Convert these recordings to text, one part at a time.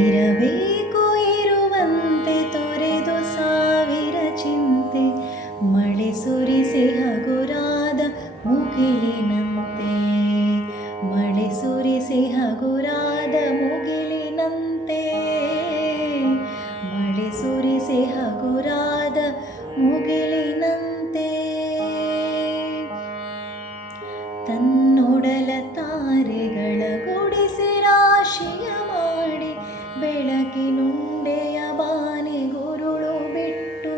ಇರಬೇಕು ಇರುವಂತೆ ತೊರೆದು ಸಾವಿರ ಚಿಂತೆ, ಮಳೆ ಸುರಿಸಿ ಹಗುರಾದ ಮುಗಿಲಿನಂತೆ, ಮಳೆ ಸುರಿಸಿ ಹಗುರಾದ ಮುಗಿಲಿನಂತೆ, ಮಳೆ ಸುರಿಸಿ ಹಗುರಾದ ಮುಗಿಲಿನಂತೆ. ತನ್ನೊಡಲ ತಾರೆಗಳ ಗುಡಿಸಿ ರಾಶಿಯ ಮಾಡಿ, ಬೆಳಕಿನುಂಡೆಯ ಬಾನೆ ಗುರುಳು ಬಿಟ್ಟು,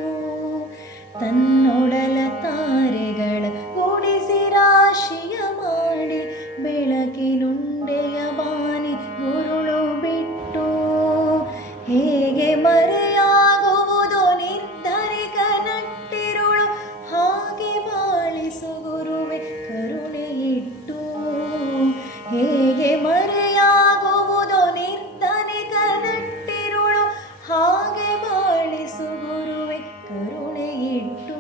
ತನ್ನೊಡಲ ತಾರೆಗಳ ಗುಡಿಸಿ ರಾಶಿಯ ಮಾಡಿ, ಬೆಳಕಿನುಂಡೆಯ ಬಾನೆ ಗುರುಳು ಬಿಟ್ಟು, ಹೇಗೆ ಮರೆಯಾಗುವುದು ನಿರ್ಧರಿಕ ನಟ್ಟಿರುಳು, ಹಾಗೆ ಬಾಳಿಸು ಗುರುವೆ ಕರುಣೆ ಇಟ್ಟು, ಹೇಗೆ ಮರೆಯಾಗುವುದು ನಿರ್ಧರಿಕ ನಟ್ಟಿರುಳು, ಹಾಗೆ ಬಾಳಿಸು ಗುರುವೆ ಕರುಣೆ ಇಟ್ಟು,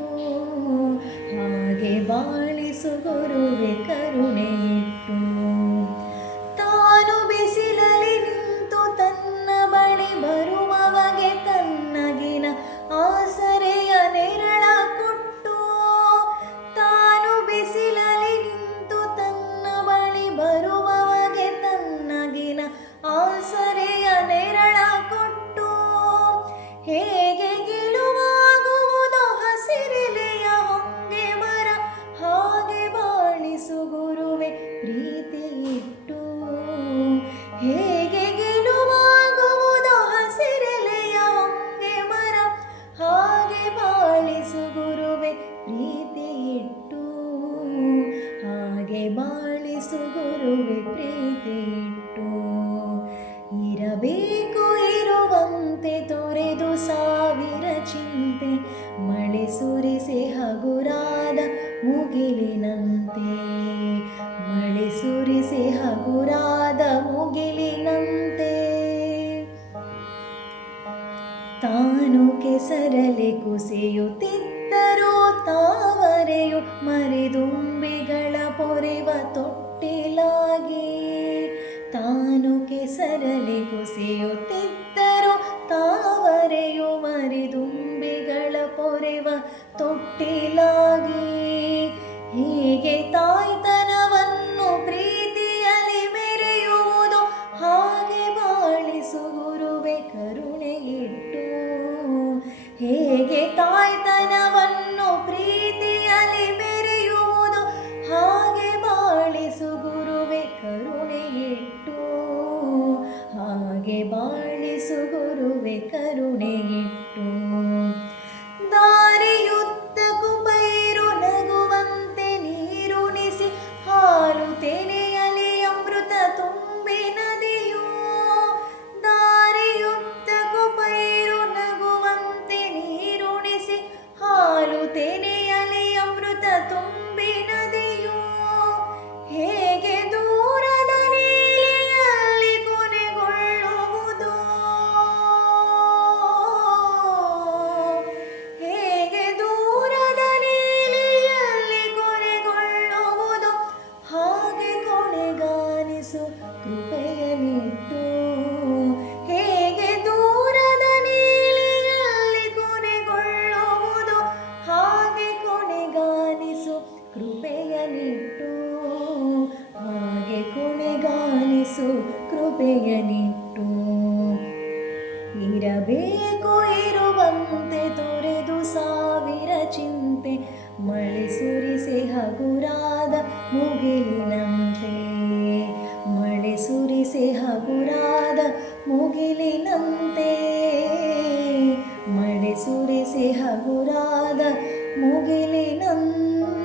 ಹಾಗೆ ಬಾಳಿಸು ಗುರುವೆ ಕರುಣೆ ಇಟ್ಟು. ತಾನು ಬಿಸಿಲಲ್ಲಿ ನಿಂತು ತನ್ನ ಬಳಿ ಬರುವವಗೆ ತನ್ನಗಿನ ಆಸರೆಯ ನೆರಳ ಕೊಟ್ಟು, ತಾನು ಬಿಸಿಲಲ್ಲಿ ನಿಂತು ತನ್ನ ಬಳಿ ಬರುವವಗೆ ತನ್ನಗಿನ ಆಸರೆಯ ನೆರಳ ಕೊಟ್ಟು, ಹೇಗೆ ಗೆಲುವಾಗುವುದೋ ಹಸಿರೆಲೆಯ ಹೊಂಗೆ ಮರ, ಹಾಗೆ ಬಾಳಿಸು ಗುರುವೆ ಪ್ರೀತಿ ಇಟ್ಟು, ಹೇಗೆ ಗೆಲುವಾಗುವುದೋ ಹಸಿರೆಲೆಯ ಹೊಂಗೆ ಮರ, ಹಾಗೆ ಬಾಳಿಸು ಗುರುವೆ ಪ್ರೀತಿ ಇಟ್ಟು, ಹಾಗೆ ಬಾಳಿಸು ಗುರುವೆ ಪ್ರೀತಿ ಇಟ್ಟು. ಇರಬೇಕು ಇರುವಂತೆ ತೊರೆದು ಸಾವಿರ ಚಿಂತೆ, ಮಳೆ ಸುರಿಸಿ ಹಗುರಾದ ಮುಗಿಲಿನಂತೆ, ಮಳೆ ಸುರಿಸಿ ಹಗುರಾದ ಮುಗಿಲಿನಂತೆ. ತಾನು ಕೆಸರಲಿ ಕುಸಿಯುತ್ತಿದ್ದರೂ ತಾವರೆಯು ಮರಿದುಂಬಿಗಳ ಪೊರೆವ ತೊಟ್ಟಿಲಾಗಿ, ತಾನು ಕೆಸರಲಿ ಕುಸಿಯುತ್ತಿದ್ದರೂ ತಾವರೆಯು ಮರಿದುಂಬಿಗಳ ಪೊರೆವ ತೊಟ್ಟಿಲಾಗಿ, ಹೀಗೆ ತಾಯ್ತನವನ್ನು ಪ್ರೀತಿಯಲ್ಲಿ ಮೆರೆಯುವುದು, ಹಾಗೆ ಬಾಳಿಸು ಗುರುವೆ ಕರುಣೆ ಇಟ್ಟು, ಹೇಗೆ ತಾಯ್ತನವನ್ನು ಪ್ರೀತಿಯಲ್ಲಿ ಮೆರೆಯುವುದು, ಹಾಗೆ ಬಾಳಿಸು ಗುರುವೆ ಕರುಣೆ ಇಟ್ಟು, ಹಾಗೆ ಬಾಳಿಸು ಗುರುವೆ ಕರುಣೆ ಇಟ್ಟು. ದಾರಿಯುದ್ದಕ್ಕೂ ಪೈರು ನಗುವಂತೆ ನೀರುಣಿಸಿ, ಹಾಲು ತೆನೆಯಲಿ ಅಮೃತ ತುಂಬಿ ನದಿಯೋ, ದಾರಿಯುದ್ದಕ್ಕೂ ಪೈರು ನಗುವಂತೆ ನೀರುಣಿಸಿ, ಹಾಲು ತೆನೆಯಲಿ ಅಮೃತ ತುಂಬಿ ನದಿಯೋ, ಹೇಗೆ ದೂರದ ನೀಲಿಯಲ್ಲಿ ಕೊನೆಗೊಳ್ಳುವುದೋ, ಹೇಗೆ ದೂರದ ನೀಲಿಯಲ್ಲಿ ಕೊನೆಗೊಳ್ಳುವುದು, ಹಾಗೆ ಕೊನೆಗಾಣಿಸು ಕೃಪೆಯನ್ನಿಟ್ಟು, ಹೇಗೆ ದೂರದ ನೀಲಿಯಲ್ಲಿ ಕೊನೆಗೊಳ್ಳುವುದು, ಹಾಗೆ ಕೊನೆಗಾಣಿಸು ಕೃಪೆಯನ್ನಿಟ್ಟು, ಹಾಗೆ ಕೊನೆಗಾಣಿಸು ಕೃಪೆಯನ್ನಿಟ್ಟು. ಇರಬೇಕು ಇರುವಂತೆ ತೊರೆದು ಸಾವಿರ ಚಿಂತೆ, ಮಳೆ ಸುರಿಸಿ ಹಗುರಾದ ಮುಗಿಲಿನಂತೆ, ಮಳೆ ಸುರಿಸಿ ಹಗುರಾದ ಮುಗಿಲಿನಂತೆ, ಮಳೆ ಸುರಿಸಿ ಹಗುರಾದ ಮುಗಿಲಿನಂತೆ.